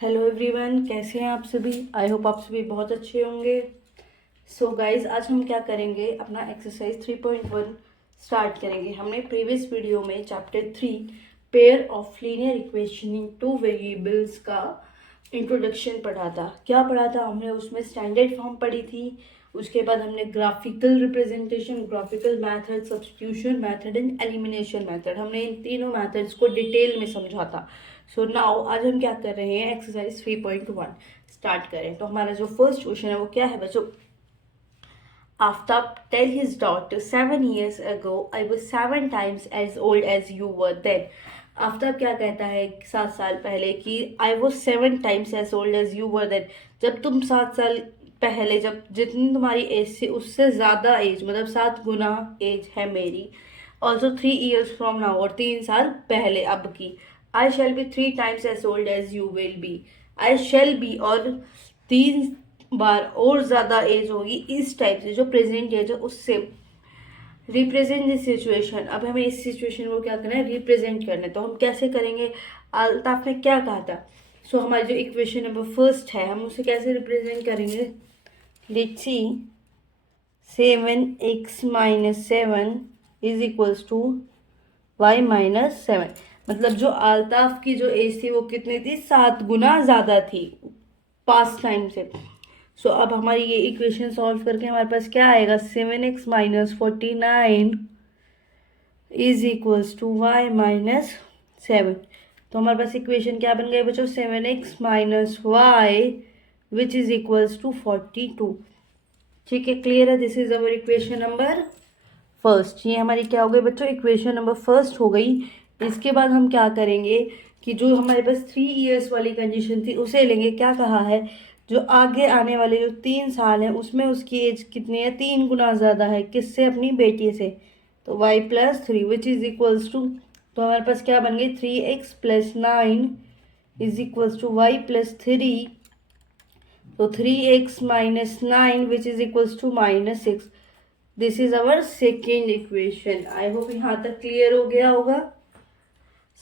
Hello everyone, कैसे हैं आप सभी। आई होप आप सभी बहुत अच्छे होंगे। सो गाइज, आज हम क्या करेंगे, अपना एक्सरसाइज 3.1 स्टार्ट करेंगे। हमने प्रीवियस वीडियो में chapter 3 pair of linear equation in two variables का इंट्रोडक्शन पढ़ा था। क्या पढ़ा था हमने उसमें? स्टैंडर्ड फॉर्म पढ़ी थी, उसके बाद हमने graphical representation, graphical method, substitution method and elimination method, हमने इन तीनों मेथड्स को डिटेल में समझा था। सो नाउ आज हम क्या कर रहे हैं, एक्सरसाइज 3.1 स्टार्ट करें। तो हमारा जो फर्स्ट क्वेश्चन है वो क्या है बच्चों? Aftab tell his daughter 7 years ago I was 7 times as old as you were then. Aftab क्या कहता है 7 साल पहले कि I was 7 times as old as you were then. जब तुम 7 साल पहले, जब जितनी तुम्हारी एज थी उससे ज़्यादा एज, मतलब 7 गुना एज है मेरी। ऑल्सो 3 years फ्रॉम नाउ, और 3 साल पहले अब की। I shall be 3 times as old as you will be. I shall be, और 3 बार और ज़्यादा एज होगी इस टाइप से, जो प्रेजेंट एज है उससे। रिप्रेजेंट दिस सिचुएशन, अब हमें इस सिचुएशन को क्या करना है, रिप्रेजेंट करना है। तो हम कैसे करेंगे? अल्ताफ ने क्या कहा था? सो हमारी जो इक्वेशन नंबर फर्स्ट है, हम उसे कैसे रिप्रेजेंट करेंगे? Let's see, 7x-7 is equals to y-7। मतलब जो अल्ताफ की जो एज थी वो कितनी थी? 7 गुना ज़्यादा थी पास्ट टाइम से। सो अब हमारी ये इक्वेशन सॉल्व करके हमारे पास क्या आएगा? 7x-49 is equals to y-7। तो हमारे पास इक्वेशन क्या बन गई बच्चों? 7x-y which is equals to 42। ठीक है, क्लियर है? This is our equation number first. ये हमारी क्या हो गई बच्चों? इक्वेशन नंबर फर्स्ट हो गई। इसके बाद हम क्या करेंगे कि जो हमारे पास 3 years वाली कंडीशन थी उसे लेंगे। क्या कहा है? जो आगे आने वाले जो 3 साल हैं उसमें उसकी एज कितनी है? 3 गुना ज़्यादा है। किससे? अपनी बेटी से। तो y+3 which is equals to, तो हमारे पास क्या बन गई? 3x+9 is equals to y+3। तो 3x-9 which is equals to -6। This is our second equation. I hope यहाँ तक क्लियर हो गया होगा।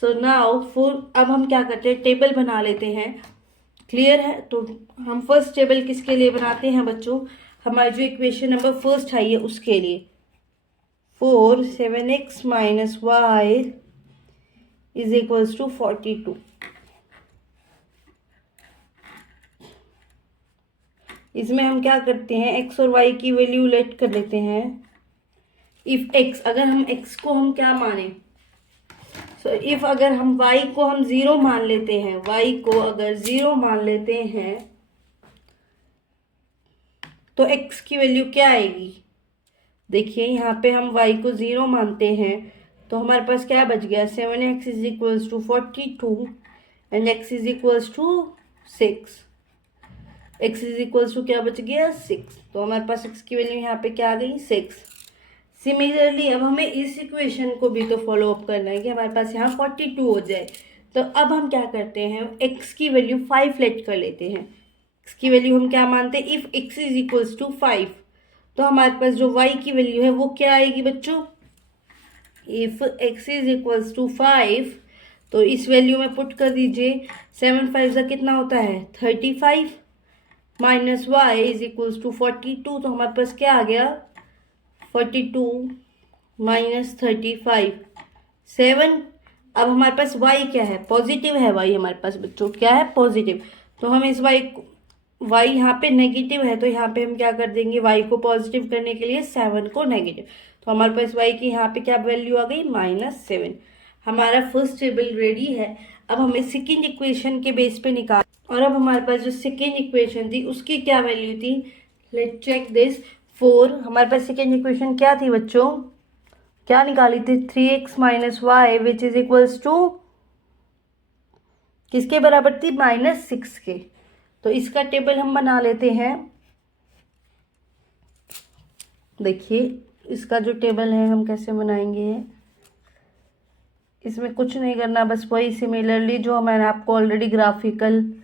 सो नाउ अब हम क्या करते हैं, टेबल बना लेते हैं। क्लियर है? तो हम फर्स्ट टेबल किसके लिए बनाते हैं बच्चों? हमारी जो इक्वेशन नंबर फर्स्ट आई है उसके लिए। 7x-y is equals to 42। इसमें हम क्या करते हैं, x और y की वैल्यू लेट कर लेते हैं। इफ x, अगर हम x को हम क्या माने, इफ अगर हम y को हम 0 मान लेते हैं, y को अगर 0 मान लेते हैं तो x की वैल्यू क्या आएगी? देखिए यहाँ पे हम y को 0 मानते हैं तो हमारे पास क्या बच गया? 7x is equals to 42 and x is equals to 6। x is equals to क्या बच गया? 6। तो हमारे पास x की वैल्यू यहाँ पे क्या आ गई? 6। सिमिलरली अब हमें इस इक्वेशन को भी तो फॉलो अप करना है कि हमारे पास यहाँ 42 हो जाए। तो अब हम क्या करते हैं, x की वैल्यू 5 लेट कर लेते हैं। x की वैल्यू हम क्या मानते हैं? If x is equals to 5, तो हमारे पास जो y की वैल्यू है वो क्या आएगी बच्चों? If x is equals to 5, तो इस वैल्यू में पुट कर दीजिए। 7 5 का कितना होता है? 35 minus y is equals to 42। तो हमारे पास क्या आ गया? 42 माइनस 35 7। अब हमारे पास y क्या है? पॉजिटिव है y हमारे पास बच्चों, क्या है? पॉजिटिव। तो हम इस y यहाँ पे नेगेटिव है तो यहाँ पे हम क्या कर देंगे, y को पॉजिटिव करने के लिए 7 को नेगेटिव। तो हमारे पास y की यहाँ पे क्या वैल्यू आ गई? -7। हमारा फर्स्ट टेबल रेडी है। अब हमें सेकेंड इक्वेशन के बेस पे निकाल, और अब हमारे पास जो सेकेंड इक्वेशन थी उसकी क्या वैल्यू थी? Late check this. 4, हमारे पास सेकेंड इक्वेशन क्या थी बच्चों? क्या निकाली थी? 3x-y which is equals to किसके बराबर थी? -6 के। तो इसका टेबल हम बना लेते हैं। देखिए इसका जो टेबल है हम कैसे बनाएंगे। इसमें कुछ नहीं करना, बस वही सिमिलरली जो मैंने आपको ऑलरेडी ग्राफिकल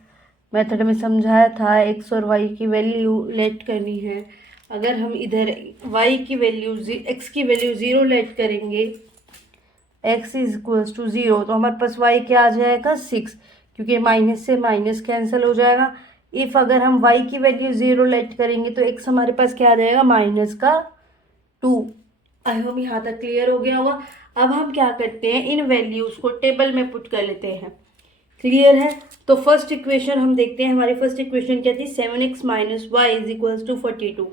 मेथड में समझाया था, x और y की वैल्यू लेट करनी है। अगर हम इधर y की वैल्यू x की वैल्यू 0 लेट करेंगे, x इज इक्वल्स टू 0, तो हमारे पास y क्या आ जाएगा? 6, क्योंकि माइनस से माइनस कैंसिल हो जाएगा। इफ़ अगर हम y की वैल्यू 0 लेट करेंगे तो x हमारे पास क्या आ जाएगा, -2। आई होप यहाँ तक क्लियर हो गया होगा। अब हम क्या करते हैं, इन वैल्यूज को टेबल में पुट कर लेते हैं। क्लियर है? तो फर्स्ट इक्वेशन हम देखते हैं, हमारी फर्स्ट इक्वेशन क्या थी, 7x minus y is equals to 42।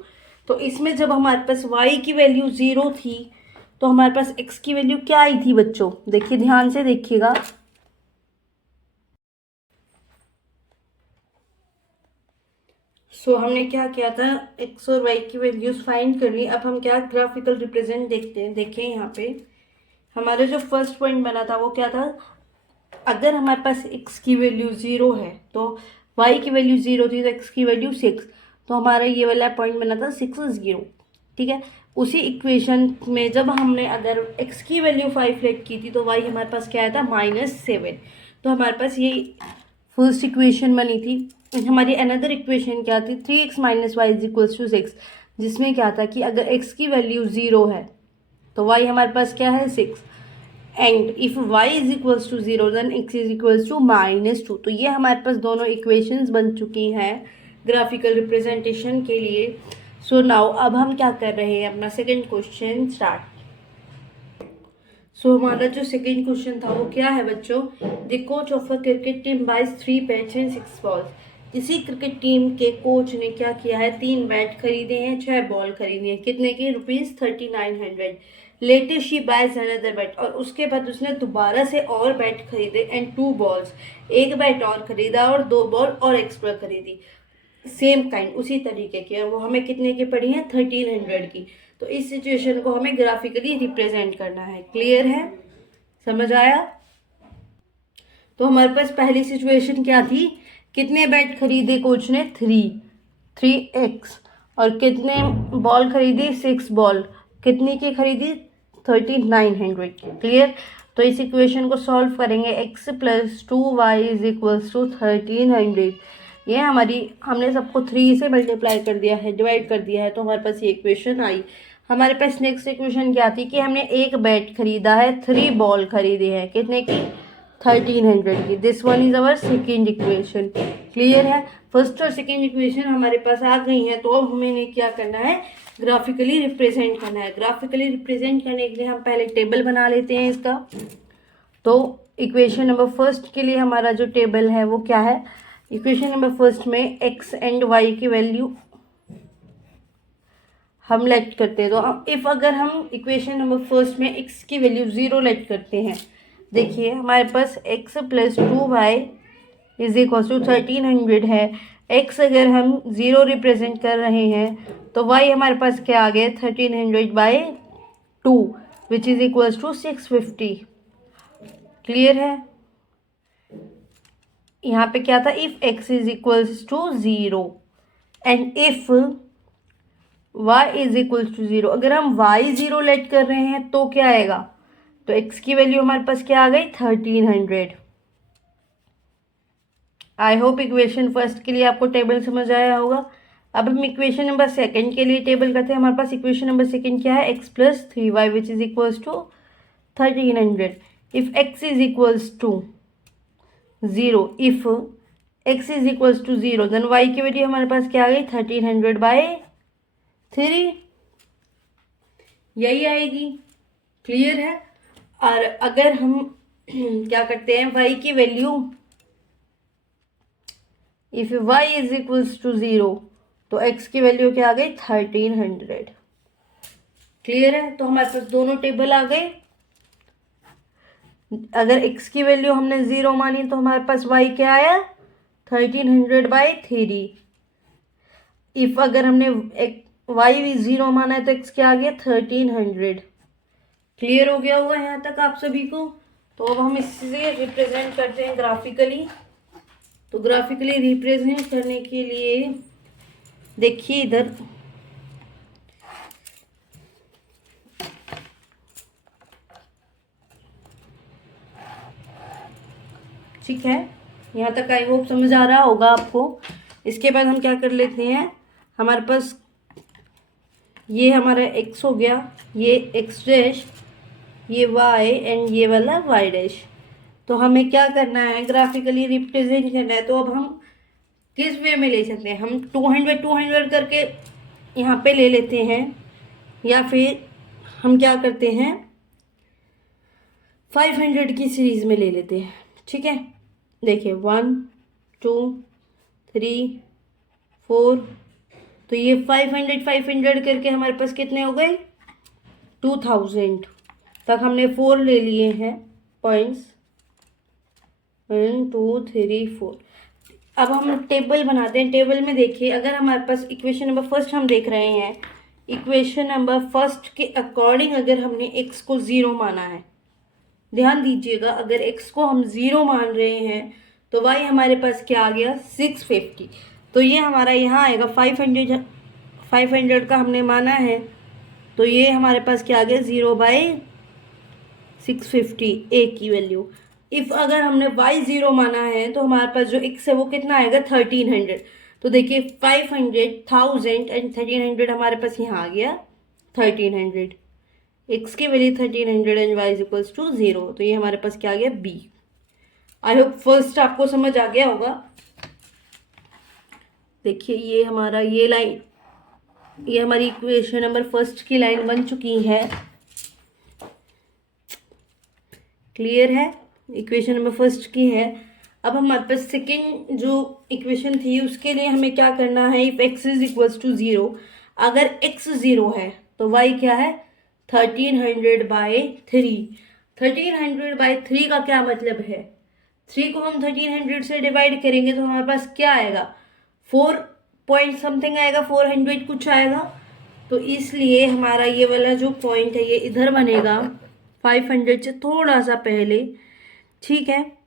तो इसमें जब हमारे पास y की वैल्यू 0 थी तो हमारे पास x की वैल्यू क्या आई थी बच्चों, देखिए ध्यान से देखिएगा। हमने क्या किया था, x और y की वैल्यूज फाइंड कर ली। अब हम क्या ग्राफिकल रिप्रेजेंट देखते हैं। देखिए यहाँ पे हमारा जो फर्स्ट पॉइंट बना था वो क्या था, अगर हमारे पास x की वैल्यू 0 है तो y की वैल्यू 0 थी तो x की वैल्यू 6, तो हमारा ये वाला पॉइंट बना था 6 0। ठीक है, उसी इक्वेशन में जब हमने अगर x की वैल्यू 5 लेट की थी तो y हमारे पास क्या आया था, -7। तो हमारे पास ये फर्स्ट इक्वेशन बनी थी। हमारी अनदर इक्वेशन क्या थी, 3x minus y is equals to 6, जिसमें क्या था कि अगर x की वैल्यू 0 है तो y हमारे पास क्या है, 6। And if y is equals to 0 then x is equals to -2। तो ये हमारे पास दोनों इक्वेशंस बन चुकी हैं ग्राफिकल रिप्रेजेंटेशन के लिए। सो नाउ अब हम क्या कर रहे हैं, अपना सेकेंड क्वेश्चन स्टार्ट। हमारा जो सेकेंड क्वेश्चन था वो क्या है बच्चों, the coach of a cricket team buys 3 bats and 6 balls. इसी क्रिकेट टीम के कोच ने क्या किया है, 3 बैट खरीदे हैं, 6 बॉल खरीदी हैं, कितने की, ₹3900। Later she buys another bat, और उसके बाद उसने दोबारा से और बैट खरीदे एंड 2 बॉल्स, एक बैट और खरीदा और 2 बॉल और एक्स्ट्रा खरीदी सेम काइंड उसी तरीके की, और वो हमें कितने की पड़ी है, 1300 की। तो इस सिचुएशन को हमें ग्राफिकली रिप्रेजेंट करना है। क्लियर है, समझ आया? तो हमारे पास पहली सिचुएशन क्या थी, कितने बैट खरीदे कोच ने, 3x, और कितने बॉल खरीदी, 6 बॉल, कितनी की खरीदी, 3900 की। क्लियर? तो इस इक्वेशन को सॉल्व करेंगे, x plus 2y is equals to 1300। ये हमारी, हमने सबको 3 से मल्टीप्लाई कर दिया है, डिवाइड कर दिया है, तो हमारे पास ये इक्वेशन आई। हमारे पास नेक्स्ट इक्वेशन क्या थी कि हमने एक बैट खरीदा है, 3 बॉल खरीदे हैं, कितने की, 1300 की। This one is our second equation. Clear है? फर्स्ट और सेकेंड इक्वेशन हमारे पास आ गई हैं, तो अब हमें क्या करना है, ग्राफिकली रिप्रेजेंट करना है। ग्राफिकली रिप्रेजेंट करने के लिए हम पहले टेबल बना लेते हैं इसका। तो इक्वेशन नंबर फर्स्ट के लिए हमारा जो टेबल है वो क्या है, इक्वेशन नंबर फर्स्ट में x एंड y की वैल्यू हम लेट करते हैं। तो इफ अगर हम इक्वेशन नंबर फर्स्ट में x की वैल्यू 0 लेट करते हैं, देखिए हमारे पास x plus 2y is equal to 1300 है। x अगर हम 0 रिप्रेजेंट कर रहे हैं तो y हमारे पास क्या आ गया, 1300/2 which is equal to 650। Clear है? यहाँ पे क्या था, if x is equals to 0 and if y is equals to 0। अगर हम y 0 लेट कर रहे हैं तो क्या आएगा, तो x की वैल्यू हमारे पास क्या आ गई, 1300। आई होप इक्वेशन फर्स्ट के लिए आपको टेबल समझ आया होगा। अब हम इक्वेशन नंबर सेकंड के लिए टेबल करते हैं। हमारे पास इक्वेशन नंबर सेकंड क्या है, x plus 3y which is equals to 1300। If x is equals to 0, if x is equals to 0 then y की वैल्यू हमारे पास क्या आ गई, 1300/3, यही आएगी। क्लियर है? और अगर हम क्या करते हैं, y की value, if y is equals to 0 तो x की वैल्यू क्या आ गई, 1300। क्लियर है? तो हमारे पास दोनों टेबल आ गए। अगर x की वैल्यू हमने 0 मानी तो हमारे पास y क्या आया, 1300/3। इफ अगर हमने y भी 0 माना है तो x क्या आ गया, 1300। क्लियर हो गया होगा यहाँ तक आप सभी को? तो अब हम इससे रिप्रेजेंट करते हैं ग्राफिकली। तो ग्राफिकली रिप्रेजेंट करने के लिए देखिए इधर, ठीक है, यहाँ तक आई होप समझ आ रहा होगा आपको। इसके बाद हम क्या कर लेते हैं, हमारे पास ये हमारा x हो गया, ये x डैश, ये y एंड ये वाला y डैश। तो हमें क्या करना है, ग्राफिकली रिप्रेजेंट करना है। तो अब हम किस वे में ले सकते हैं, हम 200 करके यहाँ पे ले लेते हैं, या फिर हम क्या करते हैं 500 की सीरीज में ले लेते हैं। ठीक है, देखिए 1 2 3 4, तो ये 500 करके हमारे पास कितने हो गए 2000 तक हमने 4 ले लिए हैं पॉइंट्स, 1 2 3 4। अब हम टेबल बनाते हैं। टेबल में देखिए, अगर हमारे पास इक्वेशन नंबर फर्स्ट हम देख रहे हैं, इक्वेशन नंबर फर्स्ट के अकॉर्डिंग अगर हमने x को 0 माना है, ध्यान दीजिएगा, अगर x को हम 0 मान रहे हैं तो y हमारे पास क्या आ गया 650। तो ये हमारा यहाँ आएगा 500 का हमने माना है, तो ये हमारे पास क्या आ गया 0/650 a की वैल्यू। इफ़ अगर हमने y 0 माना है तो हमारे पास जो x है वो कितना आएगा 1300। तो देखिए 500, 1000 एंड 1300 हमारे पास यहाँ आ गया 1300, x की value 1300 and y equals to 0। तो ये हमारे पास क्या आ गया b। आई होप फर्स्ट आपको समझ आ गया होगा। देखिए ये हमारा ये लाइन, ये हमारी इक्वेशन नंबर फर्स्ट की लाइन बन चुकी है। क्लियर है, इक्वेशन नंबर फर्स्ट की है। अब हमारे पास सेकेंड जो इक्वेशन थी उसके लिए हमें क्या करना है, if x is equals to 0, अगर x 0 है तो y क्या है 1300/3। 1300/3 का क्या मतलब है, 3 को हम 1300 से डिवाइड करेंगे तो हमारे पास क्या आएगा 4 पॉइंट समथिंग आएगा, 400 कुछ आएगा। तो इसलिए हमारा ये वाला जो पॉइंट है ये इधर बनेगा 500 से थोड़ा सा पहले। ठीक है,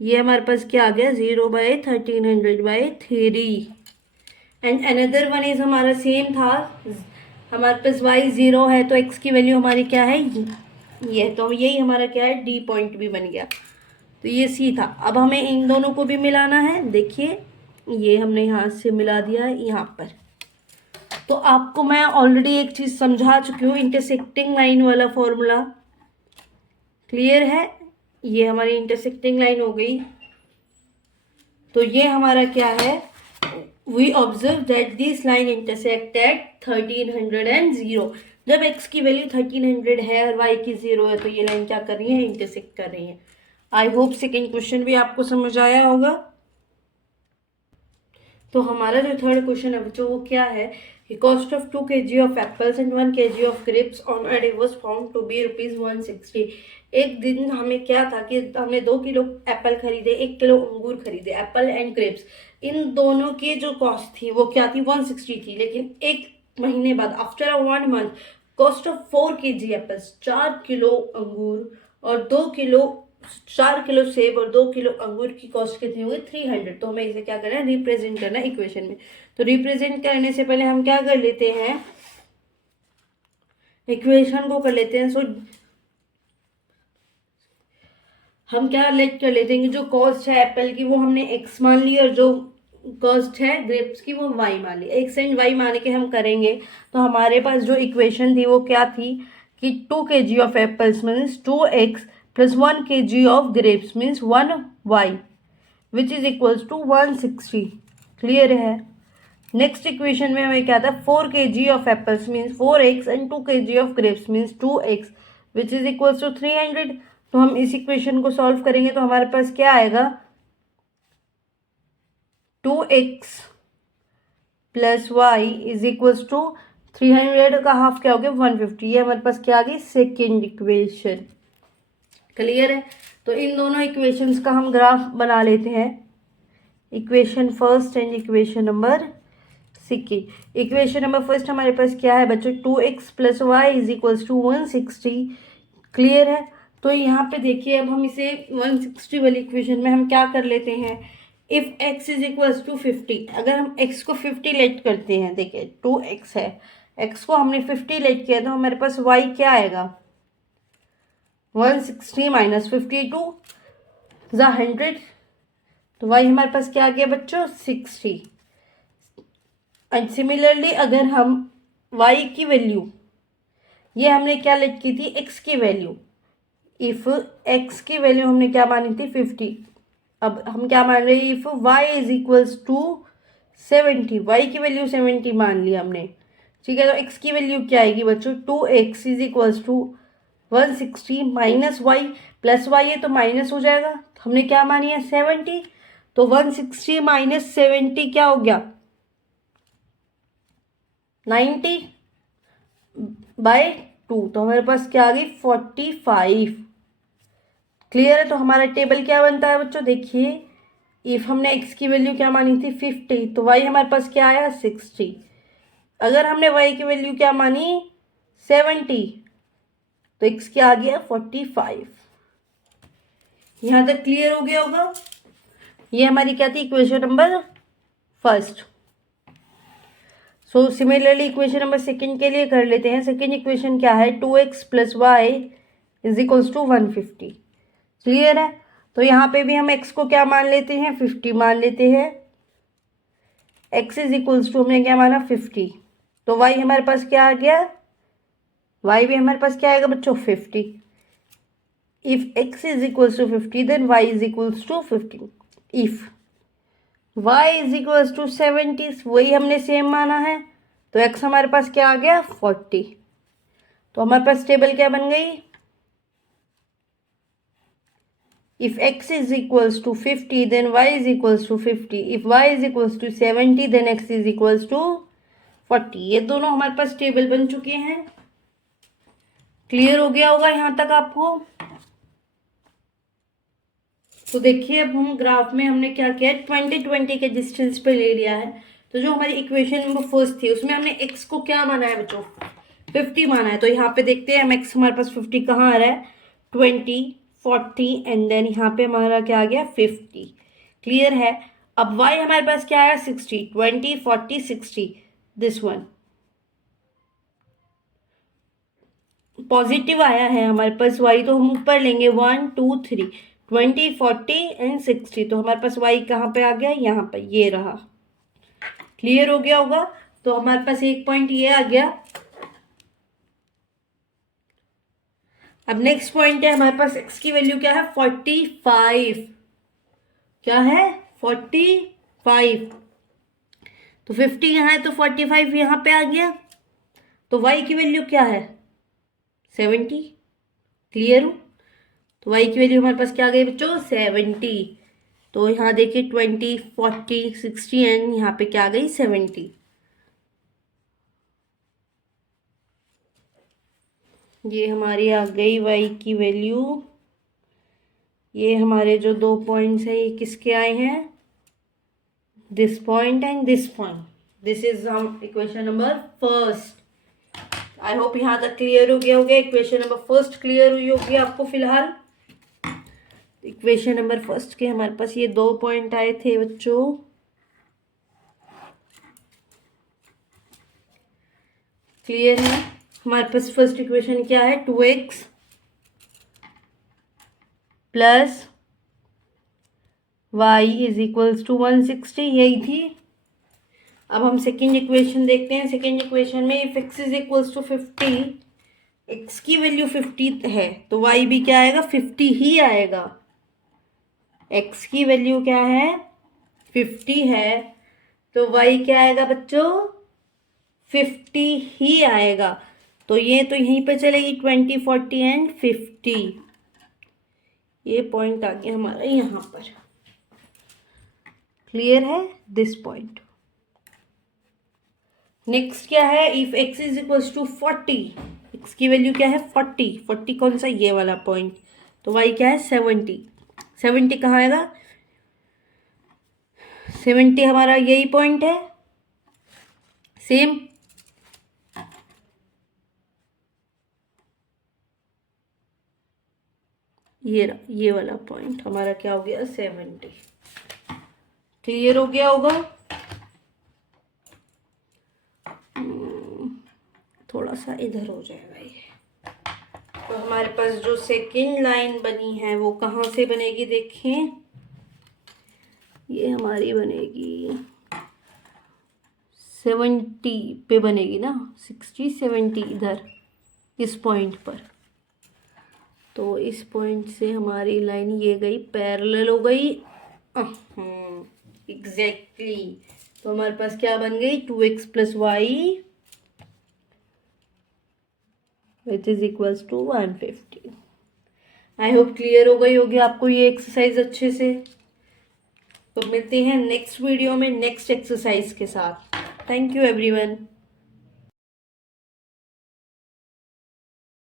ये हमारे पास क्या आ गया 0/1300/3। एंड अनदर वन इज हमारा सेम था, हमारे पास y 0 है तो x की वैल्यू हमारी क्या है ये, तो यही हमारा क्या है d पॉइंट भी बन गया। तो ये c था। अब हमें इन दोनों को भी मिलाना है। देखिए ये हमने यहाँ से मिला दिया है यहाँ पर। तो आपको मैं ऑलरेडी एक चीज़ समझा चुकी हूँ, इंटरसेक्टिंग लाइन वाला फॉर्मूला। क्लियर है, ये हमारी इंटरसेक्टिंग लाइन हो गई। तो ये हमारा क्या है, we observe that this line intersect at 1300 and 0। जब x की वैल्यू 1300 है और y की 0 है तो ये लाइन क्या कर रही है, इंटरसेक्ट कर रही है। आई होप सेकेंड क्वेश्चन भी आपको समझ आया होगा। तो हमारा जो थर्ड क्वेश्चन है बच्चों वो क्या है, cost of 2 kg of apples and 1 kg of grapes on a day was found to be ₹160। एक दिन हमें क्या था कि हमने 2 किलो एप्पल खरीदे, 1 किलो अंगूर खरीदे, एप्पल एंड ग्रेप्स। इन दोनों की जो कॉस्ट थी वो क्या थी 160 थी। लेकिन एक महीने बाद after 1 month cost of 4 kg apples, 4 kilo अंगूर और 4 किलो सेब और 2 किलो अंगूर की कॉस्ट कितनी हुई 300। तो हमें इसे क्या करना है, रिप्रेजेंट करना है इक्वेशन में। तो रिप्रेजेंट करने से पहले हम क्या कर लेते हैं, इक्वेशन को कर लेते हैं। सो हम क्या लेट कर लेते हैं कि जो कॉस्ट है एप्पल की वो हमने x मान ली और जो कॉस्ट है ग्रेप्स की वो y मान ली। x एंड y मान के हम करेंगे तो हमारे पास जो इक्वेशन थी वो क्या थी कि 2 kg of apples means 2x plus 1 kg of grapes means 1y which is equals to 160। Clear है। नेक्स्ट इक्वेशन में हमें क्या था 4 kg of apples means 4x and 2 kg of grapes means 2x which is equals to 300। तो हम इस equation को solve करेंगे तो हमारे पास क्या आएगा 2x plus y is equals to 300 का हाफ क्या हो गया 150। ये हमारे पास क्या आ गई सेकेंड इक्वेशन। क्लियर है। तो इन दोनों इक्वेशंस का हम ग्राफ बना लेते हैं, equation first and equation number second. Equation number first हमारे पास क्या है बच्चों 2x plus y is equals to 160। Clear है। तो यहाँ पे देखिए अब हम इसे 160 वाली इक्वेशन में हम क्या कर लेते हैं, if x is equals to 50, अगर हम x को 50 लेट करते हैं, देखिए 2x है, x को हमने 50 लेट किया तो हमारे पास y क्या आएगा 160 माइनस 52 ज़ा 100। तो y हमारे पास क्या आ गया बच्चों 60। एंड सिमिलरली अगर हम y की वैल्यू, ये हमने क्या लेट की थी x की वैल्यू, इफ x की वैल्यू हमने क्या मानी थी 50, अब हम क्या मान रहे हैं if y is equals to 70, y की वैल्यू 70 मान ली हमने, ठीक है। तो x की वैल्यू क्या आएगी बच्चों 2x is equals to 160 minus y, plus y है तो माइनस हो जाएगा, हमने क्या मानी है 70, तो 160 माइनस 70 क्या हो गया 90 बाय 2, तो हमारे पास क्या आ गई 45। क्लियर है। तो हमारा टेबल क्या बनता है बच्चों, देखिए इफ हमने x की वैल्यू क्या मानी थी 50, तो y हमारे पास क्या आया 60। अगर हमने y की वैल्यू क्या मानी 70, तो x क्या आ गया 45। यहां तक क्लियर हो गया होगा। ये हमारी क्या थी equation number first. So similarly equation number second के लिए कर लेते हैं। सेकंड इक्वेशन क्या है 2x plus y is equals to 150। Clear है। तो यहाँ पे भी हम x को क्या मान लेते हैं 50 मान लेते हैं। x इज इक्वल्स टू हमने क्या माना 50, तो y हमारे पास क्या आ गया, y भी हमारे पास क्या आएगा बच्चों 50। If x is equals to 50 then y is equals to 15। If y is equals to 70, वही हमने सेम माना है, तो x हमारे पास क्या आ गया 40। तो हमारे पास टेबल क्या बन गई, if x is equals to 50 then y is equals to 50, if y is equals to 70 then x is equals to 40। ये दोनों हमारे पास टेबल बन चुके हैं। क्लियर हो गया होगा यहाँ तक आपको। तो देखिए अब हम ग्राफ में हमने क्या किया 20 के डिस्टेंस पे ले लिया है। तो जो हमारी इक्वेशन नंबर फर्स्ट थी उसमें हमने x को क्या माना है बच्चों 50 माना है। तो यहाँ पे देखते हैं हम x हमारे पास 50 कहाँ आ रहा है 20 40 एंड देन यहाँ पे हमारा क्या आ गया 50। क्लियर है। अब y हमारे पास क्या आया 60 20 40 60, दिस वन पॉजिटिव आया है हमारे पास y, तो हम ऊपर लेंगे 1 2 3 20 40 एंड 60, तो हमारे पास y कहाँ पे आ गया यहाँ पर, ये रहा। क्लियर हो गया होगा। तो हमारे पास एक पॉइंट ये आ गया। अब नेक्स्ट पॉइंट है हमारे पास x की वैल्यू क्या है 45, क्या है 45, तो 50 यहाँ है तो 45 यहाँ पे आ गया, तो y की वैल्यू क्या है 70। क्लियर हो। तो y की वैल्यू हमारे पास क्या आ गई बच्चों 70। तो यहाँ देखिए 20 40 60 एंड यहाँ पे क्या आ गई 70। ये हमारी आ गई y की वैल्यू। ये हमारे जो दो पॉइंट्स है ये किसके आए हैं, this point and this point. This is हम equation number first. I hope यहाँ तक क्लियर हो गया होगा। इक्वेशन नंबर फर्स्ट क्लियर हुई होगी आपको फिलहाल। इक्वेशन नंबर फर्स्ट के हमारे पास ये दो पॉइंट आए थे बच्चों। क्लियर है। हमारे पास फर्स्ट इक्वेशन क्या है 2x plus y is equals to 160, यही थी। अब हम सेकेंड इक्वेशन देखते हैं। सेकेंड इक्वेशन में if x is equals to 50, x की वैल्यू 50 है तो y भी क्या आएगा 50 ही आएगा। x की वैल्यू क्या है 50 है तो y क्या आएगा बच्चों 50 ही आएगा। तो ये तो यहीं पे चलेगी 20 40 एंड 50। ये पॉइंट आ गया हमारा यहाँ पर। क्लियर है दिस पॉइंट। नेक्स्ट क्या है if x is equals to 40, x की वैल्यू क्या है 40, 40 कौन सा ये वाला पॉइंट, तो y क्या है 70, 70 कहाँ आएगा 70 हमारा यही पॉइंट है सेम। ये वाला पॉइंट हमारा क्या हो गया 70। क्लियर हो गया होगा। थोड़ा सा इधर हो जाएगा ये। तो हमारे पास जो सेकेंड लाइन बनी है वो कहाँ से बनेगी देखिए, ये हमारी बनेगी 70 पे बनेगी ना, 60 70 इधर इस पॉइंट पर। तो इस पॉइंट से हमारी लाइन ये गई पैरेलल हो गई। एग्जैक्टली तो हमारे पास क्या बन गई 2x + y which is equals to 150। I hope clear हो गई होगी आपको ये एक्सरसाइज अच्छे से। तो मिलते हैं नेक्स्ट वीडियो में नेक्स्ट एक्सरसाइज के साथ। Thank you everyone.